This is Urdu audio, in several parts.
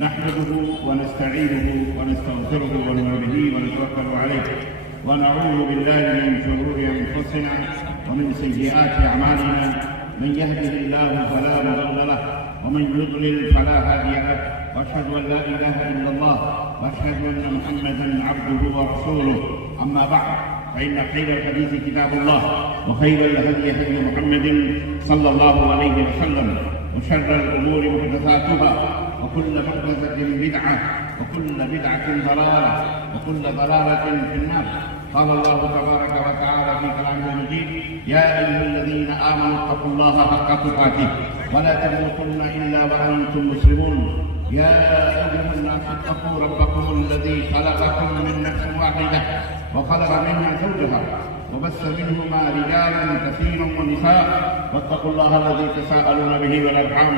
نحمده ونستعينه ونستغفره ونؤمن به ونتوكل عليه ونعوذ بالله من شرور انفسنا ومن سيئات اعمالنا. من يهده الله فلا مضل له ومن يضلل فلا هادي له، واشهد ان لا اله الا الله واشهد ان محمدا عبده ورسوله. اما بعد، فان خير الحديث كتاب الله وخير الهدي هدي محمد صلى الله عليه وسلم، وشر الامور محدثاتها وكل محدثة بدعة وكل بدعة ضلالة وكل ضلالة في النار. قال الله تبارك وتعالى في كلامه المجيد: يا أيها الذين آمنوا اتقوا الله حق تقاته ولا تموتن إلا وأنتم مسلمون. يا أيها الناس اتقوا ربكم الذي خلقكم من نفس واحدة وخلق منها زوجها وبث منهما رجالا كثيرا ونساء، واتقوا الله الذي تساءلون به والأرحام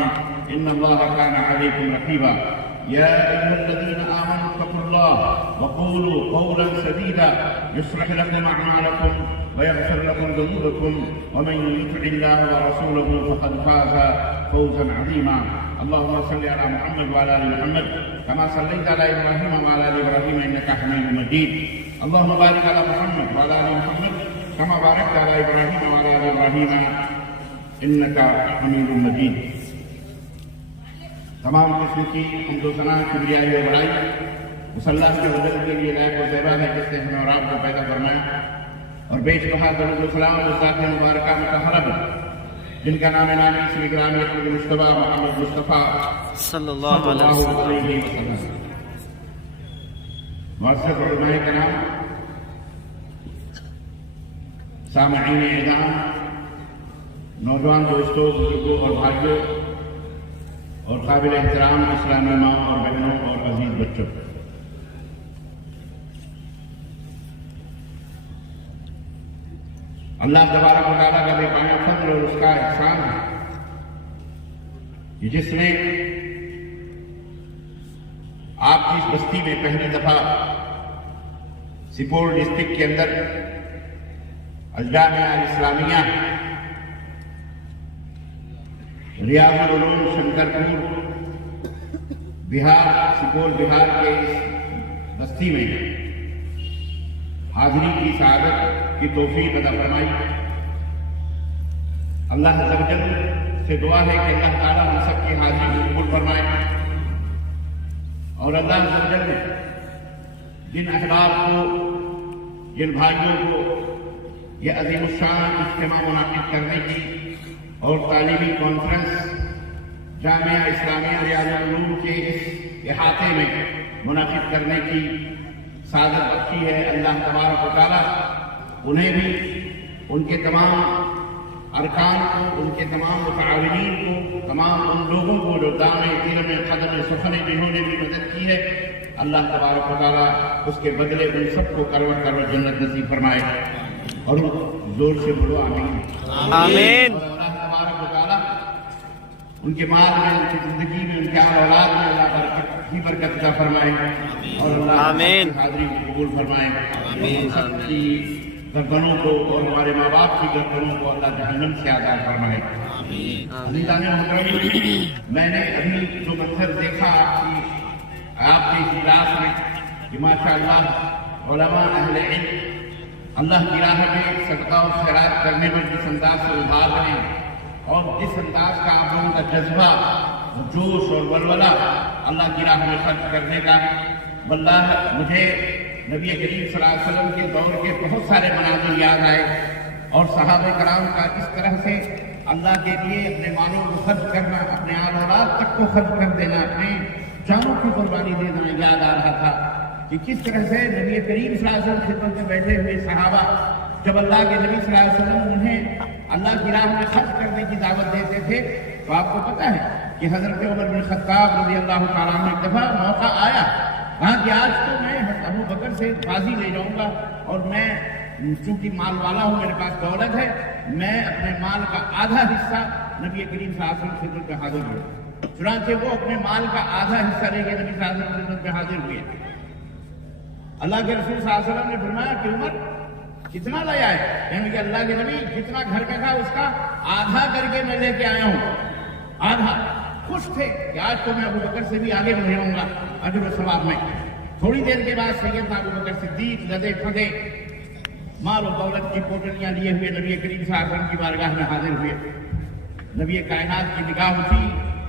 إن الله كان عليكم رقيبا. يا أيها الذين آمنوا اتقوا الله وقولوا قولا سديدا يصلح لكم أعمالكم ويغفر لكم ذنوبكم، ومن يطع الله ورسوله فقد فاز فوزا عظيما. اللهم صل على محمد وعلى آل محمد كما صليت على إبراهيم وعلى آل إبراهيم إنك حميد مجيد. اللهم بارك على محمد وعلى آل محمد كما باركت على إبراهيم وعلى آل إبراهيم إنك حميد مجيد. تمام قسم کی حمد و ثنا، کبریائی و بڑائی اس اللہ کے وجل کے لیے لائق و زیبا ہے جس نے ہمیں اور آپ کو پیدا فرمایا، اور بیش بہا درود و سلام اس ذات مبارکہ متحرب جن کا نام نامی اسم گرامی احمد مصطفیٰ محمد مصطفیٰ صلی اللہ علیہ وسلم. معزز علماء کرام، سامعین اعظام، نوجوان دوستوں، بزرگوں اور بھائیوں اور قابل احترام اسلامی ماں اور بہنوں اور عزیز بچوں، اللہ تبارک و تعالیٰ کا بے پناہ فضل اور اس کا احسان ہے کہ جس نے آپ کی اس بستی میں پہلی دفعہ سپول ڈسٹرکٹ کے اندر الجامعہ الاسلامیہ ریاض العلوم شنکرپور بہار، سپول بہار کے اس بستی میں حاضری کی سعادت کی توفیق عطا فرمائی. اللہ عز و جل سے دعا ہے کہ اللہ تعالیٰ ہم سب کی حاضری کو قبول فرمائے، اور اللہ عز و جل جن احباب کو، جن بھائیوں کو یہ عظیم الشان اجتماع منعقد کرنے کی اور تعلیمی کانفرنس جامعہ اسلامیہ ریاض العلوم کے اس احاطے میں منعقد کرنے کی سعادت بخشی ہے، اللہ تبارک و تعالیٰ انہیں بھی، ان کے تمام ارکان کو، ان کے تمام متعاونین کو، تمام ان لوگوں کو جو دامِ دین میں قدم سخن جنہوں نے بھی مدد کی ہے، اللہ تبارک و تعالیٰ اس کے بدلے ان سب کو کروٹ کروٹ جنت نصیب فرمائے. اور زور سے بولو آمین. آمین. ان کے مال میں، ان کی زندگی میں، ان کے اولاد میں اللہ برکت عطا فرمائے، اور اللہ کی حاضری کو قبول فرمائے. سب کی گردنوں کو اور ہمارے ماں باپ کی گردنوں کو اللہ جہنم سے آزاد فرمائے. عزیزان محترم، میں نے ابھی جو منظر دیکھا آپ کے اجلاس میں کہ ماشاءاللہ علماء اہل علم اللہ کی راہ میں صدقہ و خیرات کرنے پر جس انداز سے ابھار رہے ہیں، اور جس انداز کا آپ لوگوں کا جذبہ، جوش اور ولولہ اللہ کی راہ میں خرچ کرنے کا، واللہ مجھے نبی کریم صلی اللہ علیہ وسلم کے دور کے بہت سارے مناظر یاد آئے، اور صحابہ کرام کا اس طرح سے اللہ کے لیے اپنے مالوں کو خرچ کرنا، اپنے آل اولاد تک کو خرچ کر دینا، اپنے جانوں کی قربانی دینا یاد آ رہا تھا کہ کس طرح سے نبی کریم صلی اللہ علیہ وسلم خدمت میں بیٹھے ہوئے صحابہ جب اللہ کے نبی صلی اللہ علیہ وسلم انہیں اللہ کی راہ میں خرچ کرنے کی دعوت دیتے تھے، تو آپ کو پتہ ہے کہ حضرت عمر بن خطاب رضی اللہ تعالیٰ عنہ ایک دفعہ موقع آیا، کہا کہ آج تو میں ابو بکر سے بازی لے جاؤں گا، اور میں چونکہ مال والا ہوں، میرے پاس دولت ہے، میں اپنے مال کا آدھا حصہ نبی کریم صلی اللہ علیہ وسلم خدمت میں حاضر ہوئے. چنانچہ وہ اپنے مال کا آدھا حصہ لے کے نبی صلی اللہ علیہ وسلم خدمت میں حاضر ہوئے. اللہ کے رسول صلی اللہ علیہ وسلم نے فرمایا کہ عمر کتنا لایا ہے؟ یعنی کہ اللہ کے نبی جتنا گھر کا تھا اس کا آدھا کر کے میں لے کے آیا ہوں، آدھا. خوش تھے کہ آج تو میں ابو بکر سے بھی آگے بڑھ جاؤں گا اجر و ثواب میں۔ تھوڑی دیر کے بعد سیدنا ابو بکر صدیق لدے پھدے مال و دولت کی پوٹلیاں لیے ہوئے نبی کریم صلی اللہ علیہ وسلم کی بارگاہ میں حاضر ہوئے۔ نبی کائنات کی نگاہ اٹھی،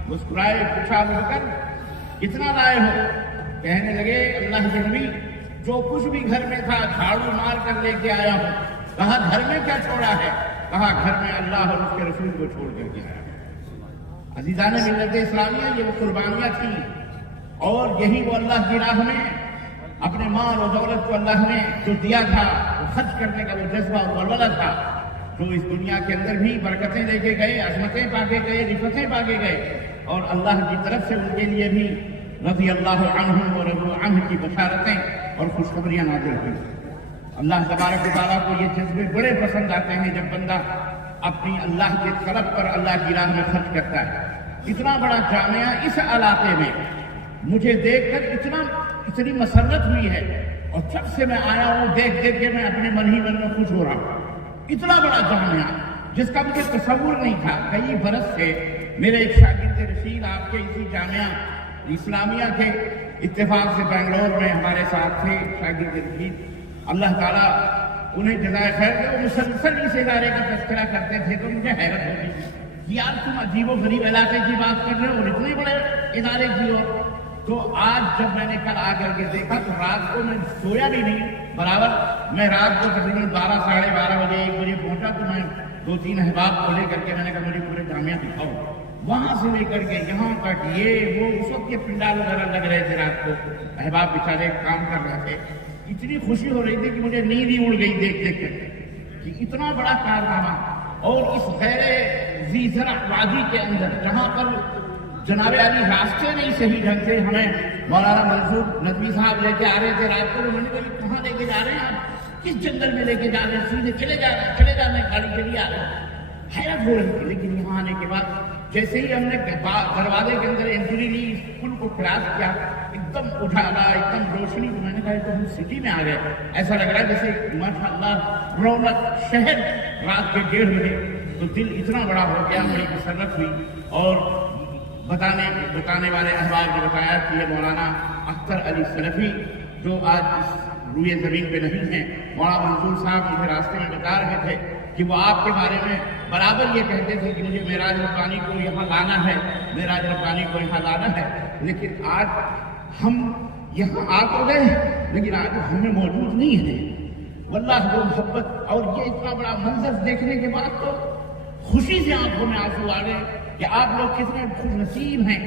مسکرائے، پوچھا ابو بکر کتنا لائے ہو؟ کہنے لگے اللہ کے نبی جو کچھ بھی گھر میں تھا جھاڑو مار کر لے کے آیا ہوں۔ کہا گھر میں کیا چھوڑا ہے؟ کہا گھر میں اللہ اور اس کے رسول کو چھوڑ کر کے آیا۔ عزیزان ملت اسلامیہ، یہ وہ قربانیاں تھیں اور یہی وہ اللہ کی راہ میں اپنے مال و دولت کو اللہ نے جو دیا تھا وہ خرچ کرنے کا وہ جذبہ اور ولولہ تھا جو اس دنیا کے اندر بھی برکتیں لے کے گئے، عظمتیں پا کے گئے، رفعتیں پا کے گئے، اور اللہ کی طرف سے ان کے لیے بھی رضی اللہ عنہم و رضوا عنہ کی بشارتیں اور خوشخبریاں نازل ہوئی۔ اللہ تبارک و تعالیٰ کو یہ جذبے بڑے پسند آتے ہیں جب بندہ اپنی اللہ کے طلب پر اللہ کی راہ میں خرچ کرتا ہے۔ اتنا بڑا جامعہ اس علاقے میں مجھے دیکھ کر اتنی مسرت ہوئی ہے، اور جب سے میں آیا ہوں دیکھ کے میں اپنے من ہی من میں خوش ہو رہا ہوں۔ اتنا بڑا جامعہ جس کا مجھے تصور نہیں تھا۔ کئی برس سے میرے ایک شاگرد رشید آپ کے اسی جامعہ اسلامیہ کے اتفاق سے بنگلور میں ہمارے ساتھ تھے شاگرد رشید، اللہ تعالیٰ انہیں جزائے خیر دے۔ وہ مسلسل اس ادارے کا تذکرہ کرتے تھے تو مجھے حیرت ہوگی، یار تم عجیب و غریب علاقے کی بات کر رہے ہو اور اتنے بڑے ادارے کی ہو۔ تو آج جب میں نے کل آ کر کے دیکھا تو رات کو میں سویا بھی نہیں برابر، میں رات کو تقریباً 12 ساڑھے 12 بجے 1 بجے پہنچا تو میں 2-3 احباب کو لے کر کے میں نے کہا مجھے پورے جامعہ دکھاؤ۔ وہاں سے لے کر کے یہاں تک یہ وہ اس وقت کے پنڈال وغیرہ لگ رہے تھے، رات کو احباب بیچارے کام کر رہے تھے۔ اتنی خوشی ہو رہی تھی کہ مجھے نیند ہی اڑ گئی دیکھ کر کہ اتنا بڑا کارنامہ، اور اس غیر ذی زرع وادی کے اندر جہاں پر جناب علی راستے نہیں صحیح ڈھنگ سے ہمیں مولانا منصور ندوی صاحب لے کے آ رہے تھے رات کو، انہوں نے کہا کہاں لے کے جا رہے ہیں آپ؟ کس جنگل میں لے کے جا رہے ہیں؟ سیدھے چلے جانے گاڑی چلی آ رہے ہیں۔ حیرت ہو رہی تھی، لیکن یہاں آنے کے بعد جیسے ہی ہم نے دروازے کے اندر انٹری لی، اس پل کو کراس کیا، ایک دم اجالا، ایک دم روشنی، تو میں نے کہا تو ہم سٹی میں آ گئے۔ ایسا لگ رہا ہے جیسے ماشاءاللہ رونق شہر رات کے 1:30 بجے، تو دل اتنا بڑا ہو گیا، بڑی مسرت ہوئی۔ اور بتانے والے احباب نے بتایا کہ یہ مولانا اختر علی سلفی جو آج اس روئے زمین پہ نہیں ہیں، مولانا منصور صاحب مجھے راستے میں بتا رہے تھے کہ وہ آپ کے بارے میں برابر یہ کہتے تھے کہ مجھے معراج ربانی کو یہاں لانا ہے، معراج ربانی کو یہاں لانا ہے، لیکن آج ہم یہاں آ تو گئے لیکن آج ہم میں موجود نہیں ہیں۔ واللہ وہ محبت اور یہ اتنا بڑا منظر دیکھنے کے بعد تو خوشی سے آنکھوں میں آنسو آ گئے کہ آپ لوگ کتنے خوش نصیب ہیں،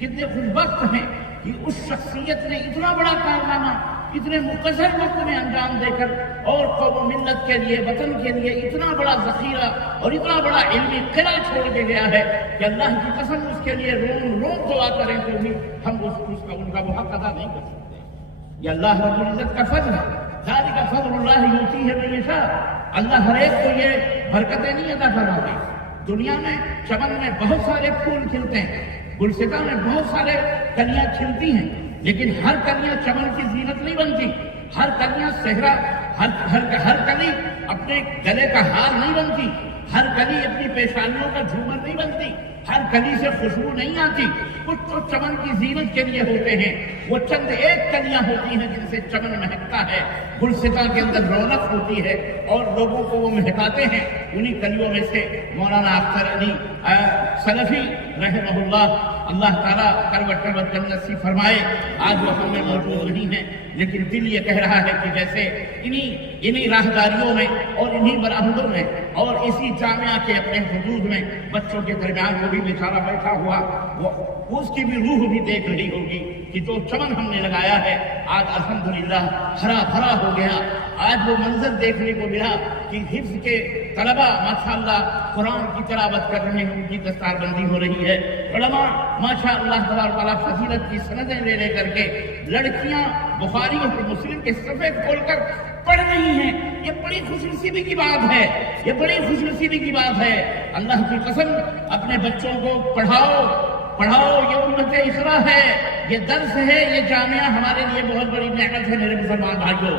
کتنے خوش بخت ہیں کہ اس شخصیت نے اتنا بڑا کارنامہ اتنے مختصر وقت میں انجام دے کر اور قوم و ملت کے لیے، وطن کے لیے اتنا بڑا ذخیرہ اور اتنا بڑا علمی قلعہ چھوڑ کے گیا ہے کہ اللہ کی قسم اس کے لیے روم دعا کریں تو بھی ہم ان کا وہ حق ادا نہیں کر سکتے۔ یہ اللہ رب العزت کا فضل ہے، ذالک فضل اللہ یؤتیہ من یشاء۔ اللہ ہر ایک کو یہ برکتیں نہیں عطا فرماتے۔ دنیا میں چمن میں بہت سارے پھول کھلتے ہیں، گلستہ میں بہت سارے کلیاں کھلتی ہیں، لیکن ہر کلیاں چمن کی زینت نہیں بنتی، ہر کلیاں صحرا، ہر کلی اپنے گلے کا ہار نہیں بنتی، ہر کلی اپنی پیشانیوں کا جھومر نہیں بنتی، ہر کلی سے خوشبو نہیں آتی۔ کچھ تو چمن کی زینت کے لیے ہوتے ہیں، وہ چند ایک کلیاں ہوتی ہیں جن سے چمن مہکتا ہے، گلستہ کے اندر رونق ہوتی ہے اور لوگوں کو وہ مہکاتے ہیں۔ انہی کلیوں میں سے مولانا اختر علی سلفی رحمہ اللہ تعالیٰ کروٹ جنت سی فرمائے، آج وہ ہم میں موجود نہیں ہیں، لیکن دل یہ کہہ رہا ہے کہ جیسے انہی راہداریوں میں اور انہی برآمدوں میں اور اسی جامعہ کے اپنے حدود میں بچوں کے درمیان وہ بھی بیچارہ بیٹھا ہوا، وہ اس کی بھی روح بھی دیکھ رہی ہوگی کہ جو چمن ہم نے لگایا ہے آج الحمدللہ ہرا بھرا ہو گیا۔ آج وہ منظر دیکھنے کو ملا کہ حفظ کے طلبہ ماشاءاللہ قرآن کی تلاوت کر رہے ہیں، ان کی دستار بندی ہو رہی ہے، علماء ماشاءاللہ تبارک تعالیٰ فضیلت کی سندیں لے کر کے، لڑکیاں بخاری اور مسلم کے صفحے کھول کر پڑھ رہی ہیں۔ یہ بڑی خوش نصیبی کی بات ہے، یہ بڑی خوش نصیبی کی بات ہے۔ اللہ کی قسم اپنے بچوں کو پڑھاؤ، یہ امت اقرا ہے، یہ درس ہے، یہ جامعہ ہمارے لیے بہت بڑی نعمت ہے۔ میرے مسلمان بھائیوں،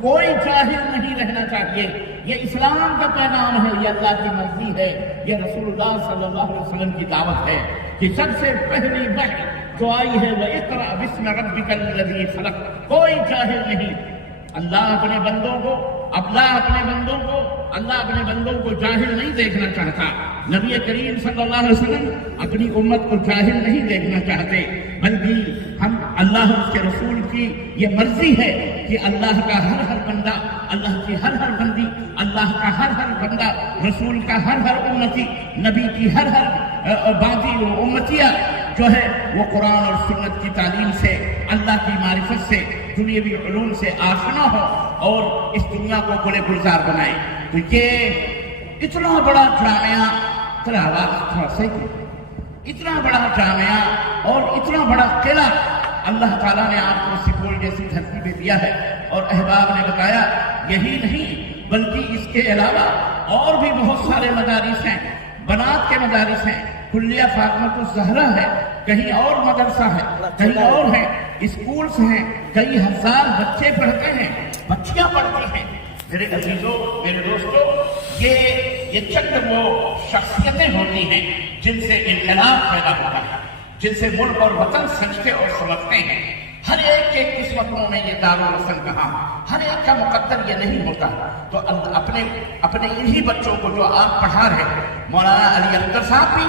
کوئی جاہل نہیں رہنا چاہیے، یہ اسلام کا پیغام ہے، یہ اللہ کی مرضی ہے، یہ رسول اللہ صلی اللہ علیہ وسلم کی دعوت ہے کہ سب سے پہلی وحی جو آئی ہے وہ اقرأ بسم ربک الذی خلق، کوئی جاہل نہیں۔ اللہ اپنے بندوں کو جاہل نہیں دیکھنا چاہتا۔ نبی کریم صلی اللہ علیہ وسلم اپنی امت کو جاہل نہیں دیکھنا چاہتے، بلکہ اللہ اس کے رسول کی یہ مرضی ہے کہ اللہ کا ہر بندہ، اللہ کی ہر بندی، اللہ کا ہر بندہ، رسول کا ہر امتی، نبی کی ہر باقی امتیہ جو ہے وہ قرآن اور سنت کی تعلیم سے، اللہ کی معرفت سے، دنیاوی علوم سے آشنا ہو اور اس دنیا کو گلے گلزار بنائے۔ تو یہ اتنا بڑا جامعہ، اتنا بڑا جامعہ اور اتنا بڑا قلعہ اللہ تعالیٰ نے آپ کو سپول جیسی دھرتی پہ دیا ہے۔ اور احباب نے بتایا یہی نہیں بلکہ اس کے علاوہ اور بھی بہت سارے مدارس ہیں، بنات کے مدارس ہیں، کلیہ فاطمۃ الزہرا ہے، کہیں اور مدرسہ ہے، کہیں اور ہیں، اسکولز ہیں، کئی ہزار بچے پڑھتے ہیں، بچیاں پڑھتی ہیں۔ میرے عزیزوں، میرے دوستوں، یہ چند وہ شخصیتیں ہوتی ہیں جن سے انقلاب پیدا ہوتا ہے، جن سے ملک اور وطن سمجھتے اور سمجھتے ہیں۔ ہر ایک کے قسمتوں میں یہ دارالوطن کہاں، ہر ایک کا مقدر یہ نہیں ہوتا۔ تو اپنے انہی بچوں کو جو آپ پڑھا رہے، مولانا علی اختر صاحب بھی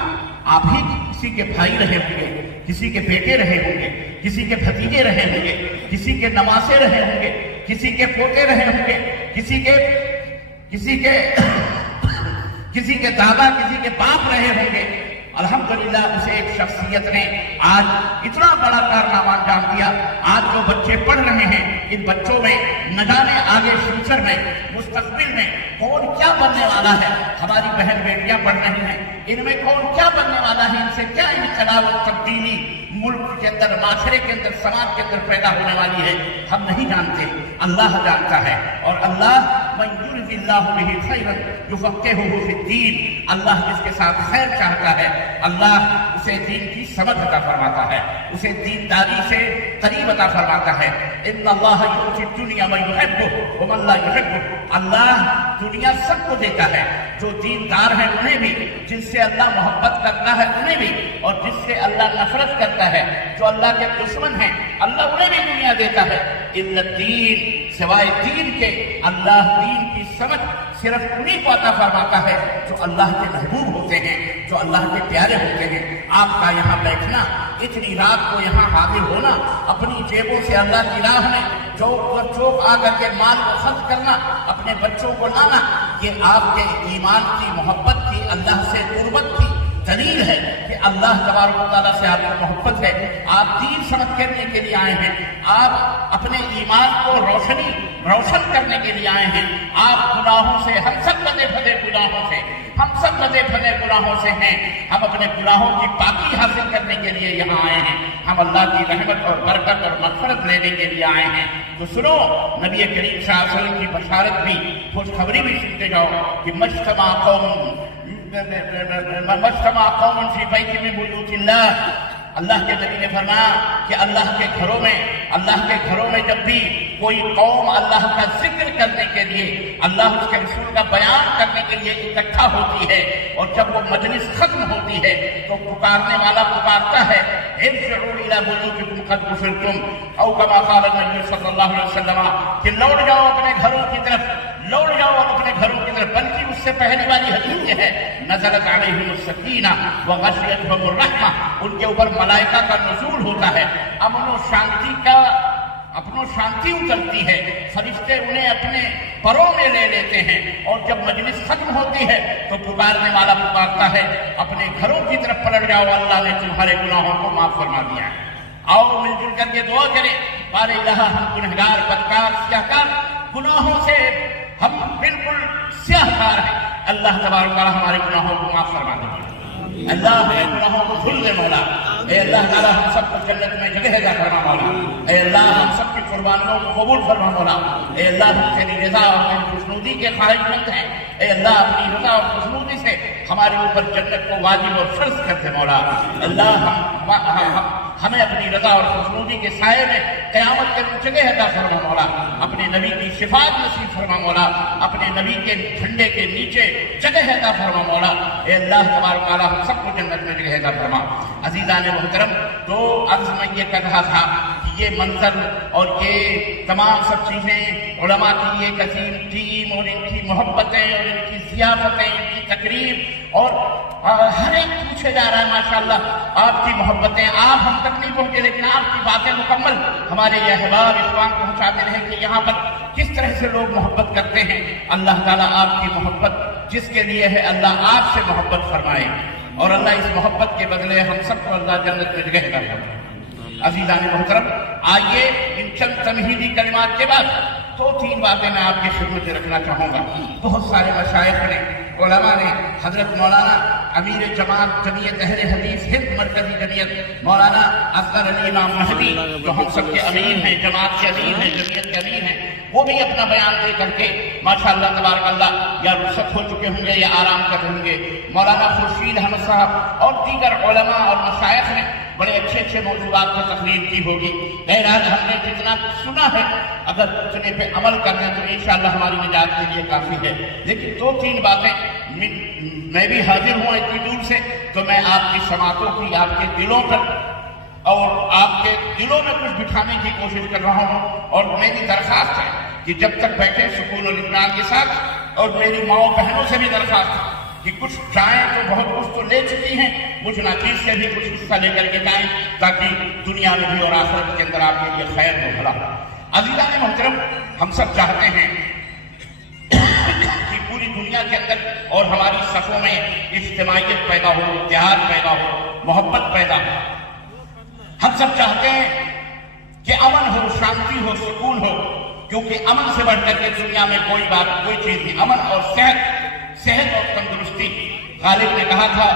آپ ہی کسی کے بھائی رہے ہوں گے، کسی کے بیٹے رہے ہوں گے، کسی کے بھتیجے رہے ہوں گے، کسی کے نواسے رہے ہوں گے، کسی کے پوتے رہے ہوں گے، کسی کے دادا، کسی کے باپ رہے ہوں گے۔ الحمدللہ اسے ایک شخصیت نے آج اتنا بڑا کارنامہ انجام دیا۔ آج جو بچے پڑھ رہے ہیں، ان بچوں میں نہ جانے آگے فیوچر میں، مستقبل میں کون کیا بننے والا ہے۔ ہماری بہن بیٹیاں پڑھ رہی ہیں، ان میں کون کیا بننے والا ہے، ان سے کیا انقلاب اور تبدیلی ملک کے اندر، معاشرے کے اندر، سماج کے اندر پیدا ہونے والی ہے، ہم نہیں جانتے، اللہ جانتا ہے۔ اور اللہ من یرد اللہ بہ خیرا یفقہہ فی الدین، اللہ جس کے ساتھ خیر چاہتا ہے اللہ اسے دین کی سمجھ عطا فرماتا ہے، اسے دینداری سے قریب عطا فرماتا ہے۔ ان اللہ یؤتی الدنیا من یحبہ ومن لا یحبہ، اللہ دنیا سب کو دیتا ہے، جو دیندار ہیں انہیں بھی، جن سے اللہ محبت کرتا ہے انہیں بھی، اور جس سے اللہ نفرت کرتا ہے، جو اللہ کے دشمن ہیں، اللہ انہیں بھی دنیا دیتا ہے۔ الا الدین، سوائے دین کے، اللہ دین کی سمجھ صرف انہیں کو عطا فرماتا ہے جو اللہ کے محبوب ہوتے ہیں، جو اللہ کے پیارے ہوتے ہیں۔ آپ کا یہاں بیٹھنا، اتنی رات کو یہاں حاضر ہونا، اپنی جیبوں سے اللہ کی راہ میں چوک آ کر کے مال کو خرچ کرنا، اپنے بچوں کو لانا، یہ آپ کے ایمان کی، محبت کی، اللہ سے قربت کی دلیل ہے کہ اللہ تبارک و تعالیٰ سے آپ کو محبت ہے۔ آپ دین سمجھ کرنے کے لیے آئے ہیں، آپ اپنے ایمان کو روشن کرنے کے لیے آئے ہیں۔ آپ گناہوں سے، ہم سب لدے پھدے گناہوں سے ہیں، ہم اپنے گناہوں کی پاکی حاصل کرنے کے لیے یہاں آئے ہیں، ہم اللہ کی رحمت اور برکت اور مغفرت لینے کے لیے آئے ہیں۔ تو سنو، نبی کریم صلی اللہ علیہ وسلم کی بشارت بھی، خوشخبری بھی سنتے جاؤ کہ مجتمع قوم فی بیت من بیوت اللہ، اللہ کے نبی نے فرمایا کہ اللہ کے گھروں میں جب بھی کوئی قوم اللہ کا ذکر کرنے کے لیے، اللہ اس کے رسول کا بیان کرنے کے لیے اکٹھا ہوتی ہے، اور جب وہ مجلس ختم ہوتی ہے تو پکارنے والا پکارتا ہے ارجعوا الی بیوتکم قد غفرتم، او کما قال النبی صلی اللہ علیہ وسلم، کہ لوٹ جاؤ اپنے گھروں کی طرف، بلکہ اس سے پہلی والی حدیث یہ ہے نزلت علیہم السکینہ وغشیتہم الرحمہ، ان کے اوپر ملائکہ کا نزول ہوتا ہے، امن و شانتی اترتی ہے، فرشتے انہیں اپنے پروں میں لے لیتے ہیں، اور جب مجلس ختم ہوتی ہے تو پکارنے والا پکارتا ہے اپنے گھروں کی طرف پلٹ جاؤ، اللہ نے تمہارے گناہوں کو معاف فرما دیا ہے۔ آؤ مل جل کر کے دعا کریں، بار الہ ہم گنہگار، بدکار، سیاہکار، گناہوں سے ہم بالکل سیاہ کار ہیں، اللہ تبارک و تعالیٰ ہمارے گناہوں کو معاف فرما دے، اللہ ہمارے گناہوں کو دھل دے مولا، اے اللہ تعالیٰ ہم سب کو جنت میں جگہ عطا فرما مولا، اے اللہ ہم سب کی قربانیوں کو قبول فرما مولا، اے اللہ ہم تیری رضا اور تیری خوشنودی کے خواہش مند ہیں، اے اللہ اپنی رضا اور خوشنودی سے ہمارے اوپر جنت کو واجب اور فرض کر دے مولا، اللہ ہمیں اپنی رضا اور خوشنودی کے سائے میں قیامت کے جگہ عطا فرما مولا، اپنے نبی کی شفاعت نصیب فرما مولا، اپنے نبی کے جھنڈے کے نیچے جگہ عطا فرما مولا، اے اللہ تبارک و تعالیٰ ہم سب کو جنت میں جگہ عطا فرما۔ عزیزان محترم، تو عرض میں یہ کر رہا تھا کہ یہ منظر اور یہ تمام سب چیزیں، علماء کی ایک عظیم ٹیم اور ان کی محبتیں اور ان کی ضیافتیں، ان کی تقریب، اور ہر ایک پوچھے جا رہا ہے ماشاءاللہ آپ کی محبتیں، آپ ہم تک نہیں پہنچے لیکن آپ کی باتیں مکمل ہمارے یہ احباب اخوان پہنچاتے رہیں کہ یہاں پر کس طرح سے لوگ محبت کرتے ہیں۔ اللہ تعالیٰ آپ کی محبت جس کے لیے ہے اللہ آپ سے محبت فرمائے، اور اللہ اس محبت کے بدلے ہم سب کو اللہ جنت میں جگہ عطا فرمائے۔ عزیزان محترم، آئیے ان چند تمہیدی کلمات کے بعد دو تین باتیں میں آپ کی خدمت میں رکھنا چاہوں گا۔ بہت سارے مشائخ نے، علماء نے، حضرت مولانا امیر جماعت جمعیت اہل حدیث ہند مرکزی جمعیت مولانا اصغر علی امام مہدی، جو ہم سب کے امیر ہیں، جماعت کے امیر ہیں، جمعیت کے امیر ہیں، وہ بھی اپنا بیان دے کر کے ماشاءاللہ تبارک اللہ یا رخصت ہو چکے ہوں گے یا آرام کر رہے ہوں گے۔ مولانا خورشید احمد صاحب اور دیگر علماء اور مشائخ نے بڑے اچھے اچھے موضوعات پر تقریر کی ہوگی۔ بہرحال ہم نے جتنا سنا ہے اگر اتنے پہ عمل کرنا تو انشاءاللہ ہماری نجات کے لیے کافی ہے، لیکن دو تین باتیں میں بھی حاضر ہوں اتنی دور سے، تو میں آپ کی سماعتوں کی، آپ کے دلوں پر اور آپ کے دلوں میں کچھ بٹھانے کی کوشش کر رہا ہوں، اور میری درخواست ہے کہ جب تک بیٹھے سکون و اطمینان کے ساتھ، اور میری ماؤں بہنوں سے بھی درخواست ہے کہ کچھ جائیں تو بہت کچھ تو لے چکی ہیں، مجھ ناچیز سے بھی کچھ حصہ لے کر کے جائیں تاکہ دنیا میں بھی اور آخرت کے اندر آپ کے لیے خیر ہو بھلا۔ عزیزان محترم، ہم سب چاہتے ہیں کہ پوری دنیا کے اندر اور ہماری صفوں میں اجتماعیت پیدا ہو، اتحاد پیدا ہو، محبت پیدا ہو۔ ہم سب چاہتے ہیں کہ امن ہو، شانتی ہو، سکون ہو، کیونکہ امن سے بڑھ کر کے دنیا میں کوئی بات، کوئی چیز نہیں۔ امن اور صحت اور تندرستی۔ غالب نے کہا تھا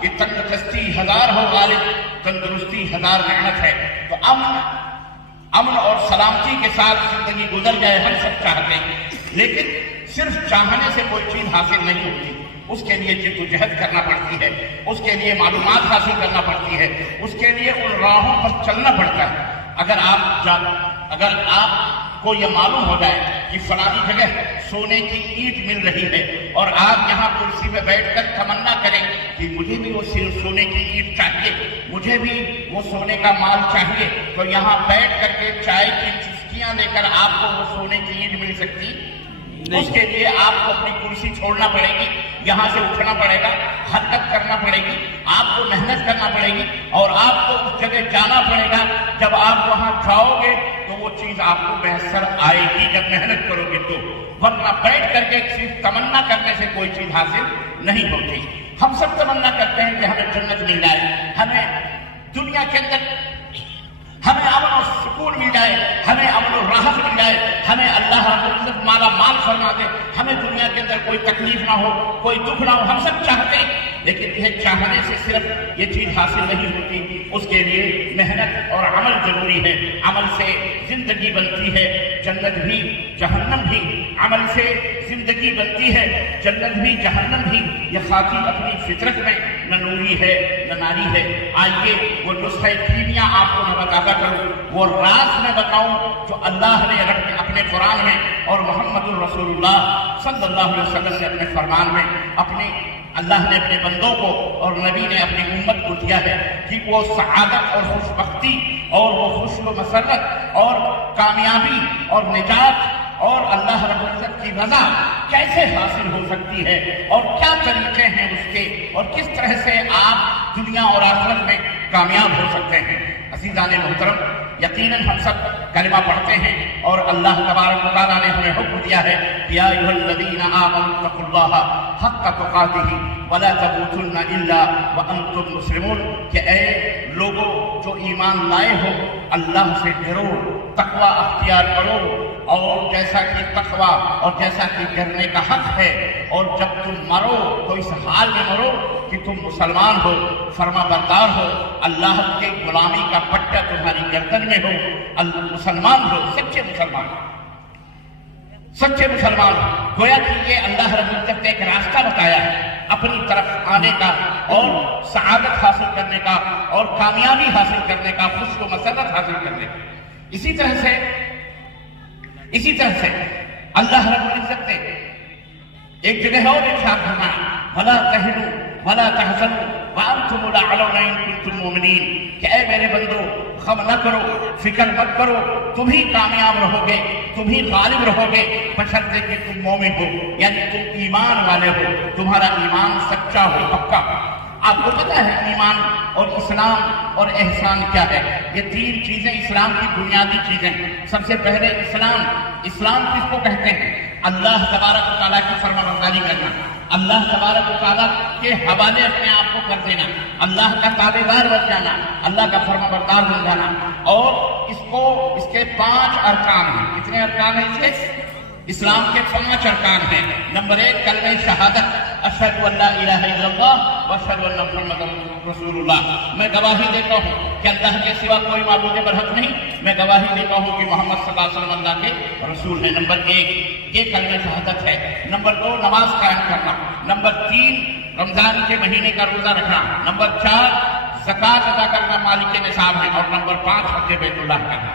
کہ تندرستی 1000 ہو غالب، تندرستی 1000 نعمت ہے۔ تو امن اور سلامتی کے ساتھ زندگی گزر جائے ہم سب چاہتے ہیں، لیکن صرف چاہنے سے کوئی چیز حاصل نہیں ہوتی، اس کے لیے جدوجہد کرنا پڑتی ہے، اس کے لیے معلومات حاصل کرنا پڑتی ہے، اس کے لیے ان راہوں پر چلنا پڑتا ہے۔ اگر آپ کو یہ معلوم ہو جائے کہ فلانی جگہ سونے کی اینٹ مل رہی ہے، اور آپ یہاں کرسی پہ بیٹھ کر تمنا کریں کہ مجھے بھی وہ سونے کی اینٹ چاہیے، مجھے بھی وہ سونے کا مال چاہیے، تو یہاں بیٹھ کر کے چائے کی چسکیاں لے کر آپ کو وہ سونے کی اینٹ مل سکتی؟ اس کے لیے آپ کو اپنی کرسی چھوڑنا پڑے گی، یہاں سے اٹھنا پڑے گا، حرکت کرنا پڑے گی، آپ کو محنت کرنا پڑے گی، اور آپ کو اس جگہ جانا پڑے گا۔ جب آپ وہاں جاؤ گے تو وہ چیز آپ کو میسر آئے گی جب محنت کرو گے تو، ورنہ بیٹھ کر کے صرف تمنا کرنے سے کوئی چیز حاصل نہیں ہوتی۔ ہم سب تمنا کرتے ہیں کہ ہمیں جنت مل جائے، ہمیں دنیا کے اندر ہمیں امن و سکون مل جائے، ہمیں امن و راحت مل جائے، ہمیں اللہ رب العزت مالا مال فرما دے، ہمیں دنیا کے اندر کوئی تکلیف نہ ہو، کوئی دکھ نہ ہو، ہم سب چاہتے ہیں، لیکن یہ چاہنے سے صرف یہ چیز حاصل نہیں ہوتی، اس کے لیے محنت اور عمل ضروری ہے۔ عمل سے زندگی بنتی ہے، جنت بھی جہنم بھی، عمل سے زندگی بنتی ہے، جنت بھی جہنم بھی۔ یہ خاطی اپنی فطرت میں نہ نوری ہے نہ ناری ہے۔ آئیے وہ نسخہ کیمیا آپ کو میں بتاتا کروں، وہ راز میں بتاؤں جو اللہ نے اپنے قرآن میں اور محمد الرسول اللہ صلی اللہ علیہ وسلم نے اپنے فرمان میں اللہ نے اپنے بندوں کو اور نبی نے اپنی امت کو دیا ہے کہ وہ سعادت اور خوشبختی اور وہ خوش و مسرت اور کامیابی اور نجات اور اللہ رب العزت کی رضا کیسے حاصل ہو سکتی ہے، اور کیا طریقے ہیں اس کے، اور کس طرح سے آپ دنیا اور آخرت میں کامیاب ہو سکتے ہیں۔ عزیزان محترم، یقیناً ہم سب کلمہ پڑھتے ہیں، اور اللہ تبارک و تعالیٰ نے ہمیں حکم دیا ہے یا ایھا الذین آمنوا اتقوا اللہ حق تقاتہ ولا تموتن الا وانتم مسلمون، کہ اے لوگوں جو ایمان لائے ہو اللہ سے ڈرو، تقوی اختیار کرو، اور جیسا کہ تقوی اور جیسا کہ ڈرنے کا حق ہے، اور جب تم مرو تو اس حال میں مرو کہ تم مسلمان ہو، فرما بردار ہو، اللہ کے غلامی کا پٹا تمہاری گردن میں ہو، مسلمان ہو، سچے مسلمان ہو، سچے مسلمان ہو۔ گویا کہ یہ اللہ رب العزت نے ایک راستہ بتایا ہے اپنی طرف آنے کا، اور سعادت حاصل کرنے کا، اور کامیابی حاصل کرنے کا، خوش و مسرت حاصل کرنے کا۔ اسی طرح سے اللہ رب العزت نے ایک جگہ اور ارشاد فرمایا وَلَا تَهِنُوا وَلَا تَحْزَنُوا وَأَنْتُمُ انتم الاعلون ان کنتم مؤمنین، کہ اے میرے بندو غم نہ کرو، فکر مت کرو، تم ہی کامیاب رہو گے، تم ہی غالب رہو گے، بشرطے کہ تم مومن ہو، یعنی تم ایمان والے ہو، تمہارا ایمان سچا ہو، پکا۔ آپ کو پتہ ہے ایمان اور اسلام اور احسان کیا ہے؟ یہ تین چیزیں اسلام کی بنیادی چیزیں ہیں۔ سب سے پہلے اسلام کس کو کہتے ہیں؟ اللہ تبارک و تعالیٰ کی فرمانبرداری کرنا، اللہ تبارک و تعالیٰ کے حوالے اپنے آپ کو کر دینا، اللہ کا تابع دار بن جانا، اللہ کا فرمانبردار بن جانا۔ اور اس کے 5 ارکان ہیں۔ کتنے ارکان ہیں اس کے؟ اسلام کے 5 ارکان ہیں۔ نمبر 1 کلمہ شہادت، اشہد ان لا الہ الا اللہ واشہد ان محمد رسول اللہ۔ میں گواہی دیتا ہوں کہ اللہ کے سوا کوئی معبود برحق نہیں، میں گواہی دیتا ہوں کہ محمد صلی اللہ علیہ وسلم اللہ کے رسول ہیں۔ نمبر 1 یہ کلمہ شہادت ہے۔ نمبر 2 نماز قائم کرنا۔ نمبر 3 رمضان کے مہینے کا روزہ رکھنا۔ نمبر 4 زکوٰۃ ادا کرنا مالک نصاب ہے۔ اور نمبر 5 حج بیت اللہ کرنا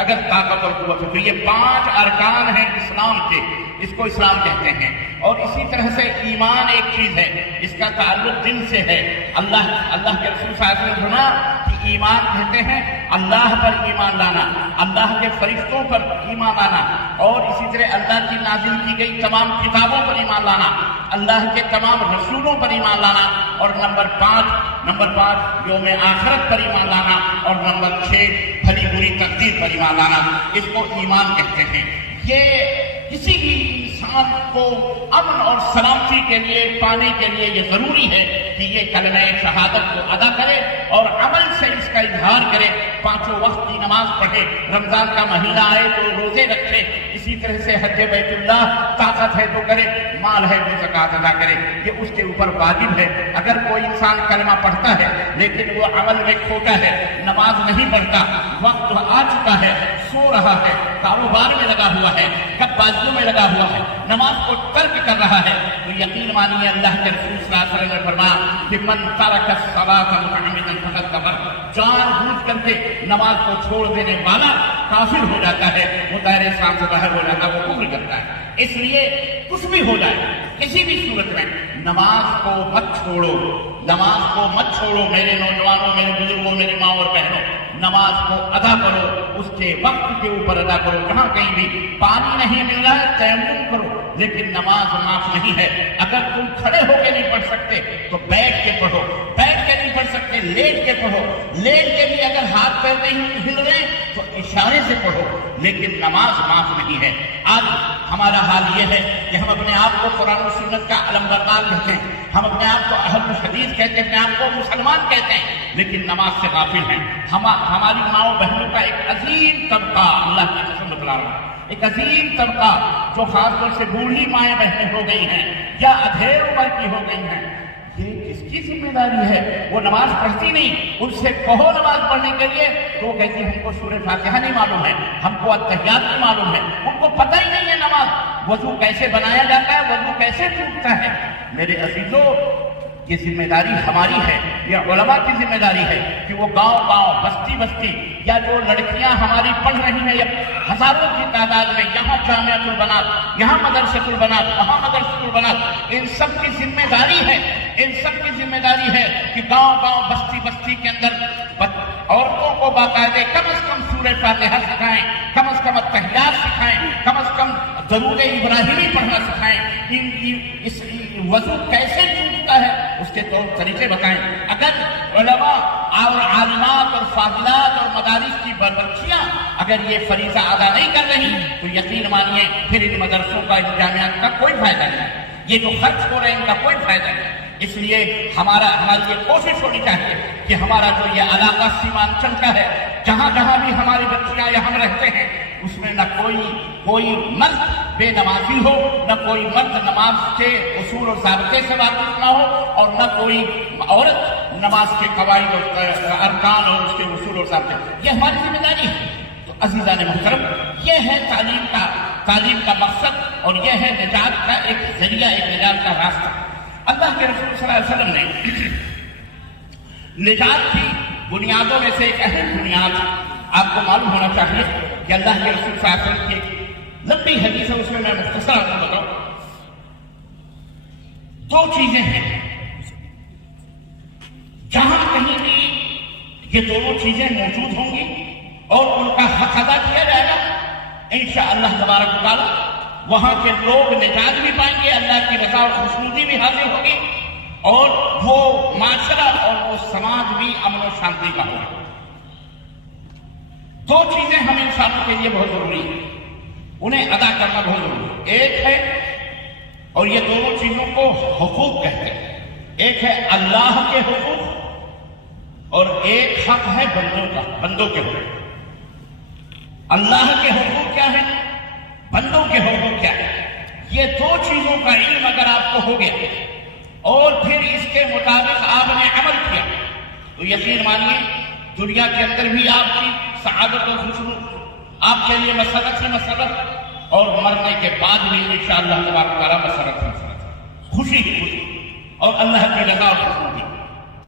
اگر طاقت اور قوت ہے۔ تو یہ 5 ارکان ہیں اسلام کے، اس کو اسلام کہتے ہیں۔ اور اسی طرح سے ایمان ایک چیز ہے، اس کا تعلق دل سے ہے۔ اللہ کے رسول صلی اللہ علیہ وسلم نے کہ ایمان کہتے ہیں اللہ پر ایمان لانا، اللہ کے فرشتوں پر ایمان لانا، اور اسی طرح اللہ کی نازل کی گئی تمام کتابوں پر ایمان لانا، اللہ کے تمام رسولوں پر ایمان لانا، اور نمبر 5 یوم آخرت پر ایمان لانا، اور نمبر 6 بھلی بری تقدیر پر ایمان لانا۔ اس کو ایمان کہتے ہیں۔ یہ کسی بھی انسان کو امن اور سلامتی کے لیے پانے کے لیے یہ ضروری ہے کہ یہ کلمہ شہادت کو ادا کرے اور عمل سے اس کا اظہار کرے، 5 وقت کی نماز پڑھے، رمضان کا مہینہ آئے تو روزے رکھے، اسی طرح سے حج بیت اللہ طاقت ہے تو کرے، مال ہے تو زکوٰۃ ادا کرے۔ یہ اس کے اوپر واجب ہے۔ اگر کوئی انسان کلمہ پڑھتا ہے لیکن وہ عمل میں کھوٹا ہے، نماز نہیں پڑھتا، وقت آ چکا ہے، سو رہا ہے، کاروبار میں لگا ہوا ہے، کب بازیوں میں لگا ہوا ہے، نماز کو ترک کر رہا ہے، تو یقین مانیے اللہ کے رسول صلی اللہ علیہ وسلم نے فرمایا کہ من ترک الصلاۃ متعمدا فقد کفر، جان بوجھ کر کے نماز کو چھوڑ دینے والا کافر ہو جاتا ہے، وہ دائرہ اسلام سے باہر ہو جاتا ہے، وہ کفر کرتا ہے۔ اس لیے کچھ بھی ہو جائے، کسی بھی صورت میں نماز کو مت چھوڑو، نماز کو مت چھوڑو میرے نوجوانوں، میرے بزرگوں، میری ماں اور بہنوں، نماز کو ادا کرو، اس کے وقت کے اوپر ادا کرو۔ جہاں کہیں بھی پانی نہیں مل رہا ہے تیمم کرو، لیکن نماز معاف نہیں ہے۔ اگر تم کھڑے ہو کے نہیں پڑھ سکتے تو بیٹھ کے پڑھو، بیٹھ کے نہیں پڑھ سکتے لیٹ کے پڑھو، لیٹ کے بھی اگر ہاتھ پیر نہیں ہل رہے تو اشارے سے پڑھو، لیکن نماز معاف نہیں ہے۔ آج ہمارا حال یہ ہے کہ ہم اپنے آپ کو قرآن و سنت کا علمبردار کہتے ہیں، ہم اپنے آپ کو اہل حدیث کہتے ہیں، اپنے آپ کو مسلمان کہتے ہیں، لیکن نماز سے غافل ہیں۔ ہماری ماؤں بہنوں کا ایک عظیم طبقہ، اللہ کی قسم بتلا رہا ہوں، ایک عظیم طبقہ جو خاص طور سے بوڑھی مائیں بہنیں ہو گئی ہیں یا ادھیر عمر کی ہو گئی ہیں، یہ کس کی ذمہ داری ہے؟ وہ نماز پڑھتی نہیں، ان سے کہو نماز پڑھنے کے لیے تو وہ کہتی ہم کو سورہ فاتحہ نہیں معلوم ہے، ہم کو التحیات نہیں معلوم ہے، ان کو پتہ ہی نہیں ہے نماز، وضو کیسے بنایا جاتا ہے، وضو کیسے ٹوٹتا ہے۔ میرے عزیزوں، یہ ذمہ داری ہماری ہے، یہ علماء کی ذمہ داری ہے کہ وہ گاؤں گاؤں، بستی بستی، یا جو لڑکیاں ہماری پڑھ رہی ہیں یا ہزاروں کی تعداد میں، یہاں جامعۃ البنات، یہاں مدرسۃ البنات، وہاں مدرسۃ البنات، ان سب کی ذمہ داری ہے، ان سب کی ذمہ داری ہے کہ گاؤں گاؤں، بستی بستی کے اندر عورتوں کو باقاعدہ کم از کم سورہ فاتحہ سکھائیں، کم از کم التحیات سکھائیں، کم از کم درود ابراہیمی پڑھنا سکھائیں، وضو کیسے ٹوٹتا ہے اس کے طور طریقے بتائیں۔ اگر علماء اور عالمات اور فاضلات اور مدارس کی بچیاں اگر یہ فریضہ ادا نہیں کر رہی تو یقین مانیے پھر ان مدرسوں کا، ان جامعات کا کوئی فائدہ نہیں، یہ جو خرچ ہو رہے ہیں ان کا کوئی فائدہ نہیں۔ اس لیے ہماری یہ کوشش ہونی چاہیے کہ ہمارا جو یہ علاقہ سیمانچل کا ہے، جہاں جہاں بھی ہماری بچیاں یہاں رہتے ہیں، اس میں نہ کوئی مرد بے نمازی ہو، نہ کوئی مرد نماز کے اصول اور ضابطے سے واقف نہ ہو، اور نہ کوئی عورت نماز کے قواعد اور ارکان اور اس کے اصول اور ضابطے۔ یہ ہماری ذمہ داری ہے۔ تو عزیزان محترم، یہ ہے تعلیم کا مقصد، اور یہ ہے نجات کا ایک ذریعہ، ایک نجات کا راستہ۔ اللہ کے رسول صلی اللہ علیہ وسلم نے نجات کی بنیادوں میں سے ایک اہم بنیاد آپ کو معلوم ہونا چاہیے کہ اللہ کے رسول صلی اللہ علیہ وسلم کی ایک لمبی حدیث ہے، اس میں مختصر آپ کو بتاؤں، 2 چیزیں ہیں جہاں یہ دونوں چیزیں موجود ہوں گی اور ان کا حق ادا کیا جائے گا، انشاءاللہ تبارک و تعالی وہاں کے لوگ نجات بھی پائیں گے، اللہ کی رضا اور خوشنودی بھی حاصل ہوگی، اور وہ معاشرہ اور وہ سماج بھی امن و شانتی کا ہوگا۔ دو چیزیں ہم انسانوں کے لیے بہت ضروری ہیں، انہیں ادا کرنا بہت ضروری ہے۔ ایک ہے، اور یہ دونوں چیزوں کو حقوق کہتے ہیں، ایک ہے اللہ کے حقوق اور ایک حق ہے بندوں کا، بندوں کے حقوق۔ اللہ کے حقوق کیا ہے، بندوں کے حقوق کیا ہے، یہ دو چیزوں کا علم اگر آپ کو ہو گیا اور پھر اس کے مطابق آپ نے عمل کیا تو یقین مانیے دنیا کے اندر بھی آپ کی سعادت و خوشنودی، آپ کے لیے مسرت ہی مسرت، اور مرنے کے بعد بھی انشاءاللہ تبارک و تعالیٰ مسرت ہی مسرت، خوشی ہی خوشی، اور اللہ کی رضا اور خوشنودی۔